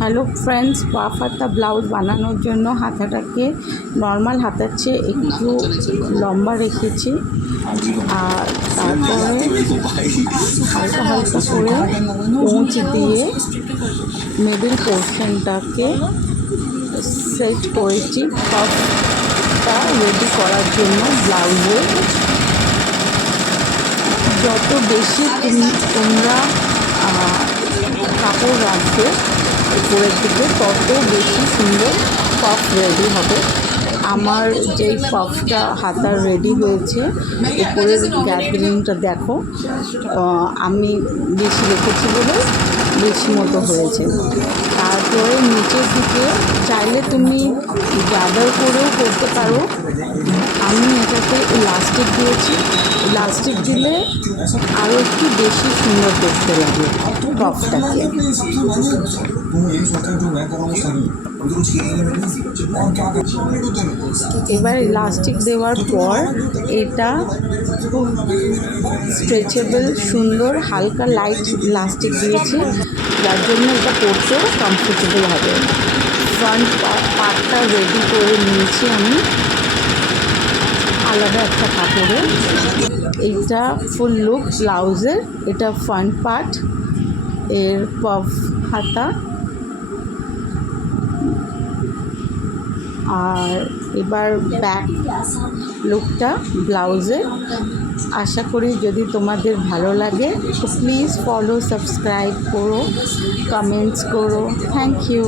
Hello friends, puff হাতা blouse বানানোর জন্য হাতাটাকে নর্মাল হাতার চেয়ে একটু লম্বা রেখেছি। আর তারপরে হালকা হালকা করে উঁচ দিয়ে মিডল পোর্শনটাকে সেট করেছি পাফটা রেডি করার জন্য। ব্লাউজে যত বেশি তোমরা কাপড় রাখবে উপরের দিকে তত বেশি সুন্দর পাফ রেডি হবে। আমার যেই পাফটা হাতার রেডি হয়েছে উপরের গ্যাদারিংটা দেখো, আমি বেশি রেখেছি বলে বেশি মতো হয়েছে। তারপরে নিচের দিকে চাইলে তুমি গ্যাদার করেও করতে পারো। আমি এটাতে ইলাস্টিক দিয়েছি, ইলাস্টিক দিলে আরও একটু বেশি সুন্দর দেখতে লাগে পাফটাকে। এবার ইলাস্টিক দেওয়ার পর এটা স্ট্রেচেবল সুন্দর হালকা লাইট ইলাস্টিক দিয়েছি, যার জন্য এটা পরতেও কমফোর্টেবল হবে। ফ্রন্ট পার্টটা রেডি করে নিয়েছি আমি আলাদা একটা কাপড়ে। এইটা ফুল লুক ব্লাউজের, এটা ফ্রন্ট পার্ট, এর পাফ হাতা। আর এবার ব্যাক লুকটা ব্লাউজে। আশা করি যদি তোমাদের ভালো লাগে তো প্লিজ ফলো, সাবস্ক্রাইব করো, কমেন্টস করো। Thank you.